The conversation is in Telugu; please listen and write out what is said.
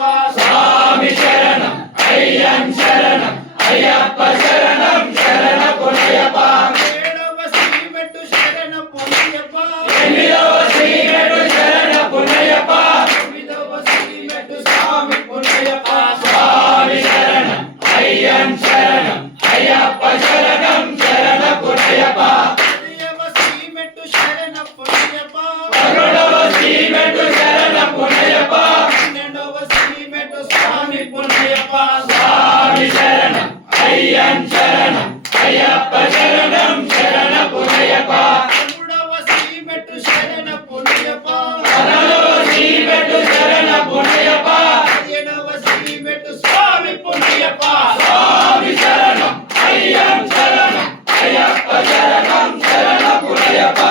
పునయ్యప్ప స్వామి శరణం అయ్యం శరణం అయ్యప్ప శరణం శరణ పునయ్యప్ప ఏడవ శ్రీమెట్టు శరణ పునయ్యప్ప ఎనిమిదవ శ్రీమెట్టు శరణ పునయ్యప్ప తొమ్మిదవ శ్రీమెట్టు స్వామి పునయ్యప్ప స్వామి శరణం అయ్యం శరణం అయ్యప్ప శరణం శరణ పునయ్యప్ప పదవ శ్రీమెట్టు శరణ పునయ్యప్ప పదకొండవ శ్రీమెట్టు శరణ పునయ్యప్ప పన్నెండవ శ్రీమెట్టు స్వామి పునయ్యప్ప స్వామి శరణం అయ్యం శరణం అయ్యప్ప శరణం శరణ పునయ్యప్ప మూడవ శ్రీమెట్టు శరణ పునయ్యప్ప పదవ శ్రీమెట్టు శరణ పునయ్యప్ప పదిహేడవ శ్రీమెట్టు స్వామి పునయ్యప్ప స్వామి శరణం అయ్యం శరణం అయ్యప్ప శరణం శరణ పునయ్యప్ప